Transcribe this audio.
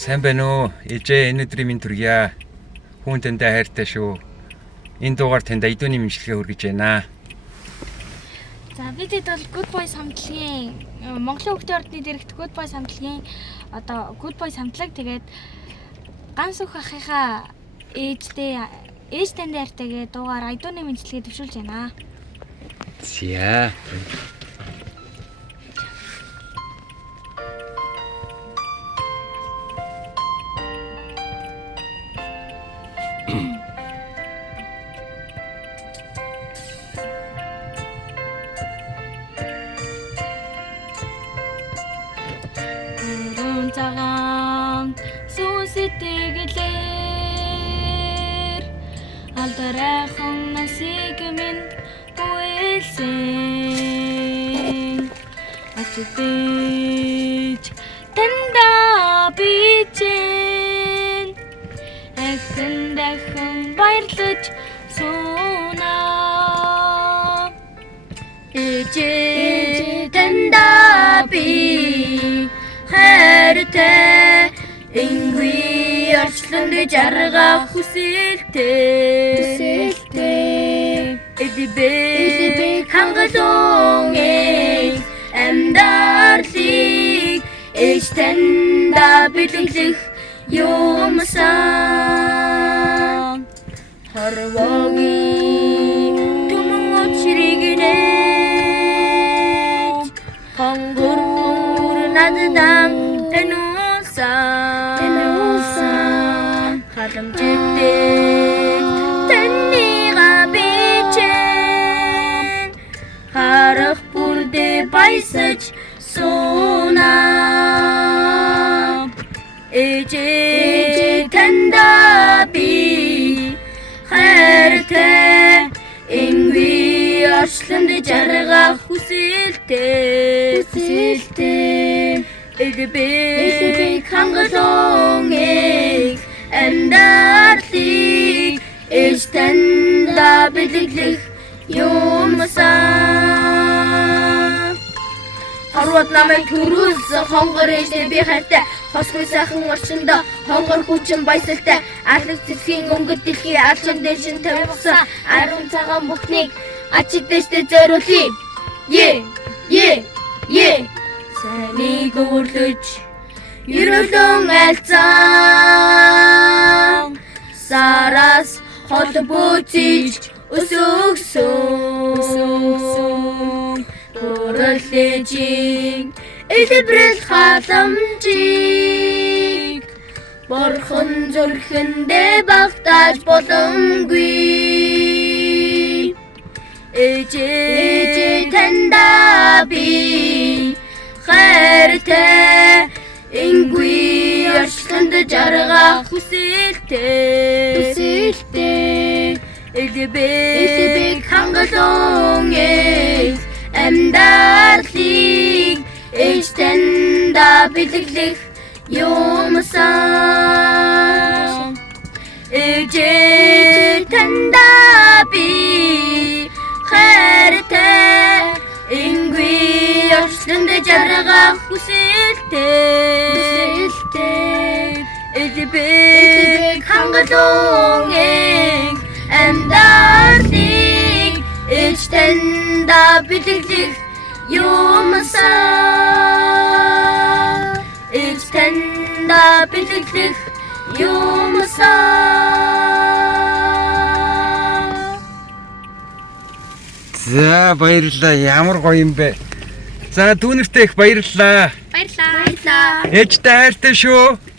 Сайн байна уу? Ээжээ энэ өдрийн минь төргийа. Хүн тэндээ хайртай шүү. Энэ дугаар танд айдууны мэдлэгээ хүргэж байна. За бидэд бол Good Boys хамтлагийн Монголын Хүүхдийн ордны дэрэгт Good Boys хамтлагийн одоо Good Boys хамтлаг тэгээд ганц өх ахыхаа ээж танд хайртайгээ дугаар айдууны мэдлэгээ төвшүүлж байна. Зя. Цагаан сүнсэтэгэлээр алдарайхан насиг минь бүэлсэн ачиж танда бичэн ахин дахин баярлаж сууна ээжээ танда би хайртай ингүй орчлонд жаргах хүсэлтэй элбэг хангалуун амьдарлыг ээж танда бэлгэлэх юмсан харвагийн түмэн очрыг нээж хонгор надад тэнүүсэн халамжтэй таньныга бичэн харах бүрдээ баясаж сууна ээжээ танда би хайртай ингүй орчлонд жаргах хүсэлтэй элбэг хангалуун амьдарлыг ээж танда бэлгэлэх юмсан харвад намайг төрүүлсэн хонгор ээжтэй би хайртай хосгүй сайхан орчиндоо хонгор хүчин баясалтай алаг цэцгийн өнгөт дэлхий алчан дэшин тавьсан арган цагаан бүхнийг ачиг дэштэй зориулъя Сэнийг өрлөж ерөөлөн айлцсан сараас хол бүциж өсөксөн Хөрлөжин элбэрэл халамжийг борхон зүрхэндээ багтааж боломгүй ээжээ танда би хайртай ингүй орчлонд жаргах хүсэлтэй элбэг хангалуун амьдарлыг ээж танда бэлгэлэх юмсан ээжээ танда би хайртай ингүй орчлонд жаргах хүсэлтэй элбэг хангалуун амьдарлыг ээж танда бэлгэлэх юмсан ээж танда бэлгэлэх юмсан За баярлалаа. Ямар гоё юм бэ? За дүүнэртэй их баярлалаа. Баярлалаа. Ээжтэй хайртай шүү.